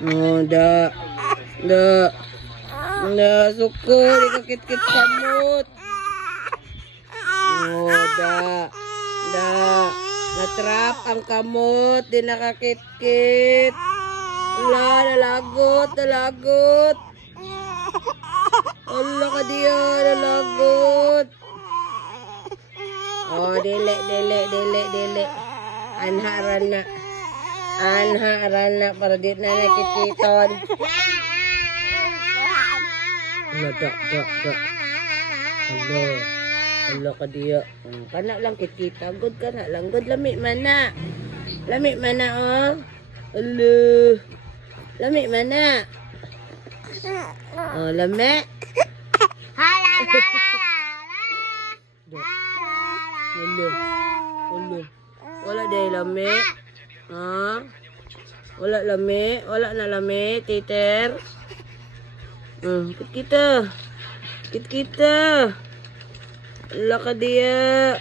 Oh, suko, di kakit-kit kamot. Oh, natrap ang kamot, di nakakit-kit. Wala, nalagot. Allah ka diya, nalagot. Oh, dili. Anharan na para di na nakikiton. Dak. Allah ka diya. Kana lang kikita. Good kana lang. Good lami mana. Oh. Allah. Lami mana. Oh, lami. Wala day lami. Ha? Wala na lami, titer. Kita. Wala ka diya.